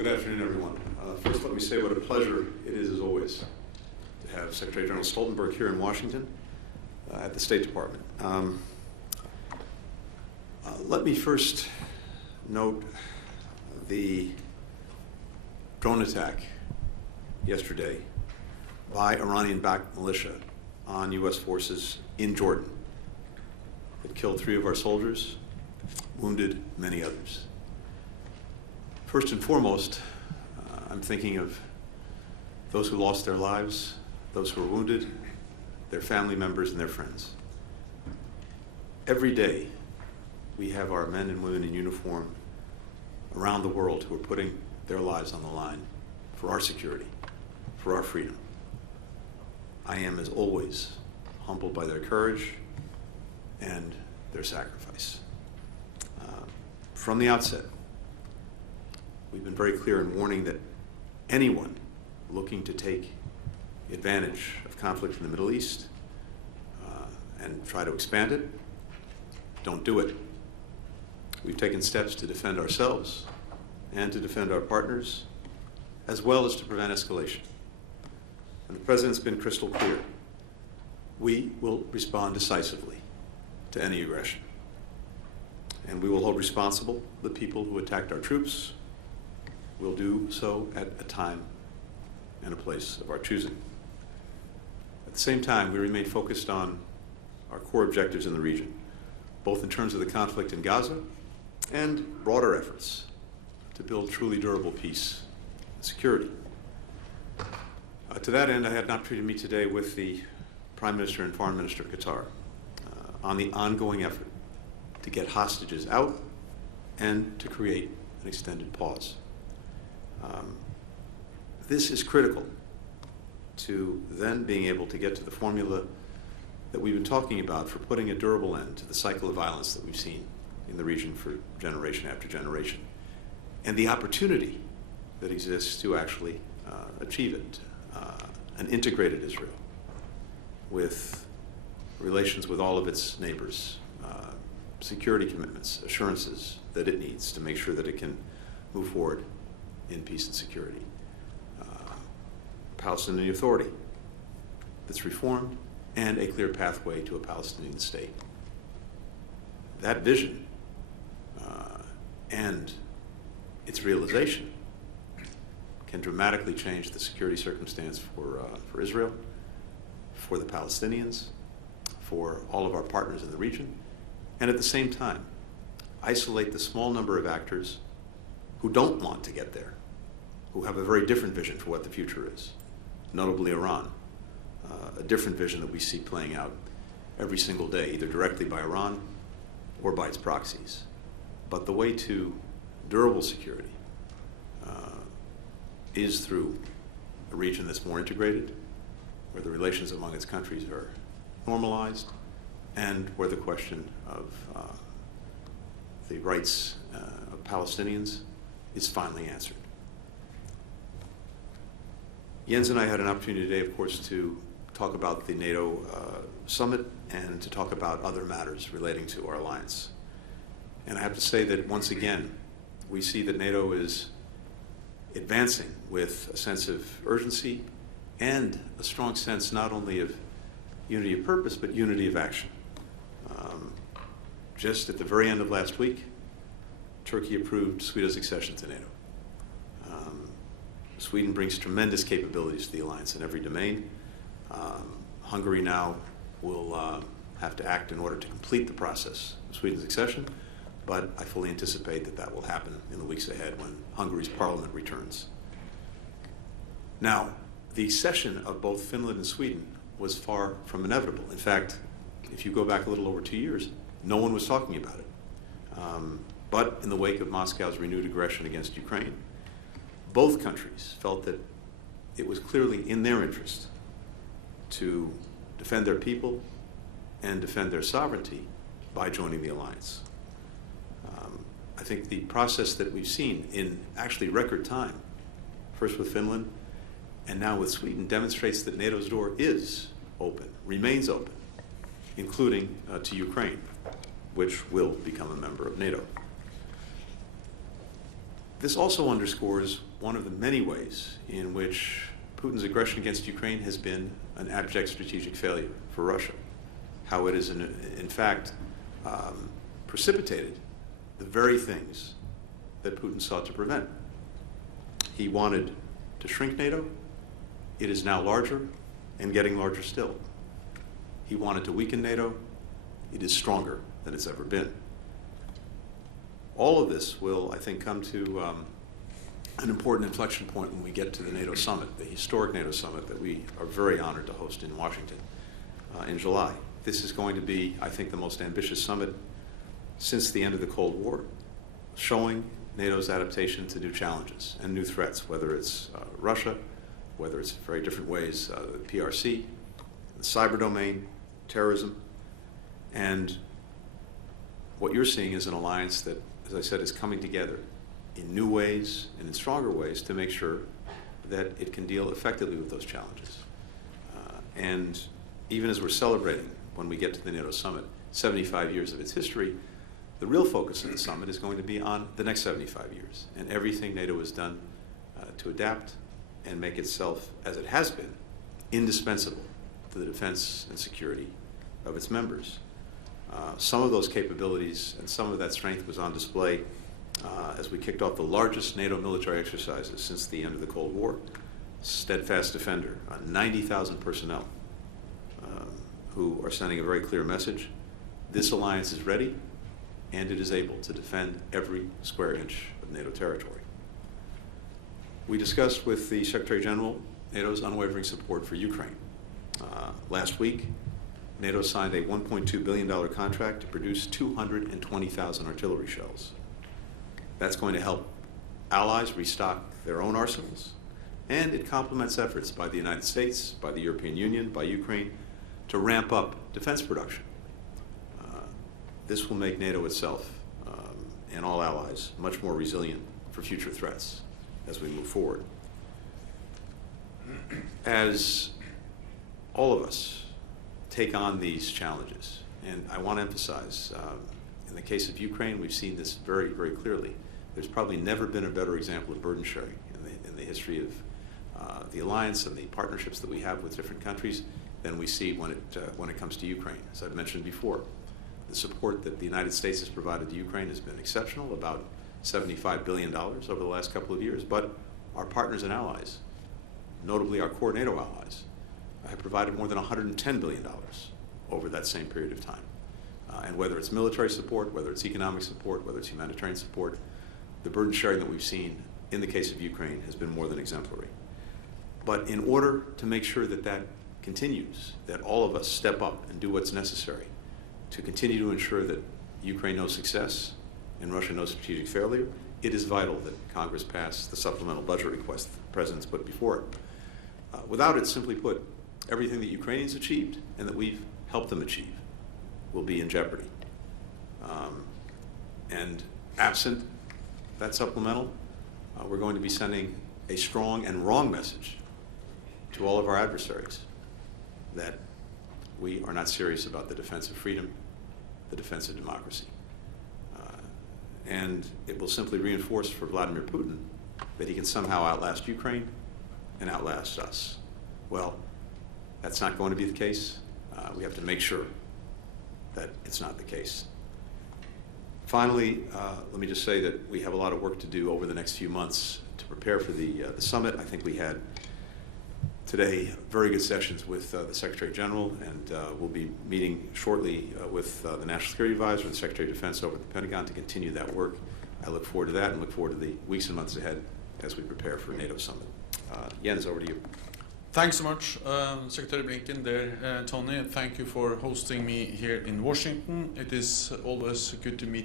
Well, good afternoon, everyone. First, let me say what a pleasure it is, as always, to have Secretary General Stoltenberg here in Washington at the State Department. Let me first note the drone attack yesterday by Iranian-backed militia on U.S. forces in Jordan. It killed 3 of our soldiers, wounded many others. First and foremost, I'm thinking of those who lost their lives, those who were wounded, their family members, and their friends. Every day, we have our men and women in uniform around the world who are putting their lives on the line for our security, for our freedom. I am, as always, humbled by their courage and their sacrifice. From the outset, we've been very clear in warning that anyone looking to take advantage of conflict in the Middle East and try to expand it, don't do it. We've taken steps to defend ourselves and to defend our partners, as well as to prevent escalation. And the President's been crystal clear. We will respond decisively to any aggression. And we will hold responsible the people who attacked our troops. We'll do so at a time and a place of our choosing. At the same time, we remain focused on our core objectives in the region, both in terms of the conflict in Gaza and broader efforts to build truly durable peace and security. To that end, I had an opportunity to meet today with the Prime Minister and Foreign Minister of Qatar on the ongoing effort to get hostages out and to create an extended pause. This is critical to then being able to get to the formula that we've been talking about for putting a durable end to the cycle of violence that we've seen in the region for generation after generation, and the opportunity that exists to actually achieve it, an integrated Israel with relations with all of its neighbors, security commitments, assurances that it needs to make sure that it can move forward in peace and security. Palestinian Authority that's reformed, and a clear pathway to a Palestinian state. That vision and its realization can dramatically change the security circumstance for Israel, for the Palestinians, for all of our partners in the region, and at the same time, isolate the small number of actors who don't want to get there, who have a very different vision for what the future is, notably Iran, a different vision that we see playing out every single day, either directly by Iran or by its proxies. But the way to durable security is through a region that's more integrated, where the relations among its countries are normalized, and where the question of the rights of Palestinians is finally answered. Jens and I had an opportunity today, of course, to talk about the NATO summit and to talk about other matters relating to our alliance. And I have to say that once again, we see that NATO is advancing with a sense of urgency and a strong sense not only of unity of purpose, but unity of action. Just at the very end of last week, Turkey approved Sweden's accession to NATO. Sweden brings tremendous capabilities to the alliance in every domain. Hungary now will have to act in order to complete the process of Sweden's accession, but I fully anticipate that that will happen in the weeks ahead when Hungary's parliament returns. Now, the accession of both Finland and Sweden was far from inevitable. In fact, if you go back a little over 2 years, no one was talking about it. But in the wake of Moscow's renewed aggression against Ukraine, both countries felt that it was clearly in their interest to defend their people and defend their sovereignty by joining the alliance. I think the process that we've seen in actually record time, first with Finland and now with Sweden, demonstrates that NATO's door is open, remains open, including to Ukraine, which will become a member of NATO. This also underscores one of the many ways in which Putin's aggression against Ukraine has been an abject strategic failure for Russia. How it has, in fact, precipitated the very things that Putin sought to prevent. He wanted to shrink NATO. It is now larger and getting larger still. He wanted to weaken NATO. It is stronger than it's ever been. All of this will, I think, come to an important inflection point when we get to the NATO summit, the historic NATO summit that we are very honored to host in Washington in July. This is going to be, I think, the most ambitious summit since the end of the Cold War, showing NATO's adaptation to new challenges and new threats, whether it's Russia, whether it's very different ways, the PRC, the cyber domain, terrorism, and what you're seeing is an alliance that, as I said, is coming together in new ways and in stronger ways to make sure that it can deal effectively with those challenges. And even as we're celebrating, when we get to the NATO summit, 75 years of its history, the real focus of the summit is going to be on the next 75 years and everything NATO has done to adapt and make itself, as it has been, indispensable to the defense and security of its members. Some of those capabilities and some of that strength was on display as we kicked off the largest NATO military exercises since the end of the Cold War. Steadfast Defender, 90,000 personnel who are sending a very clear message. This alliance is ready and it is able to defend every square inch of NATO territory. We discussed with the Secretary General NATO's unwavering support for Ukraine. Last week, NATO signed a $1.2 billion contract to produce 220,000 artillery shells. That's going to help allies restock their own arsenals, and it complements efforts by the United States, by the European Union, by Ukraine, to ramp up defense production. This will make NATO itself and all allies much more resilient for future threats as we move forward. As all of us take on these challenges, and I want to emphasize, in the case of Ukraine, we've seen this very, very clearly. There's probably never been a better example of burden sharing in the history of the alliance and the partnerships that we have with different countries than we see when it comes to Ukraine. As I've mentioned before, the support that the United States has provided to Ukraine has been exceptional, about $75 billion over the last couple of years, but our partners and allies, notably our core NATO allies, have provided more than $110 billion over that same period of time. And whether it's military support, whether it's economic support, whether it's humanitarian support, the burden sharing that we've seen in the case of Ukraine has been more than exemplary. But in order to make sure that that continues, that all of us step up and do what's necessary to continue to ensure that Ukraine knows success and Russia knows strategic failure, it is vital that Congress pass the supplemental budget request that the President's put before it. Without it, simply put, everything that Ukrainians achieved and that we've helped them achieve will be in jeopardy. And absent that supplemental, we're going to be sending a strong and wrong message to all of our adversaries that we are not serious about the defense of freedom, the defense of democracy. And it will simply reinforce for Vladimir Putin that he can somehow outlast Ukraine and outlast us. Well, that's not going to be the case. We have to make sure that it's not the case. Finally, let me just say that we have a lot of work to do over the next few months to prepare for the summit. I think we had today very good sessions with the Secretary General, and we'll be meeting shortly with the National Security Advisor and the Secretary of Defense over at the Pentagon to continue that work. I look forward to that and look forward to the weeks and months ahead as we prepare for NATO summit. Jens, over to you. Thanks so much, Secretary Blinken there, Tony. Thank you for hosting me here in Washington. It is always good to meet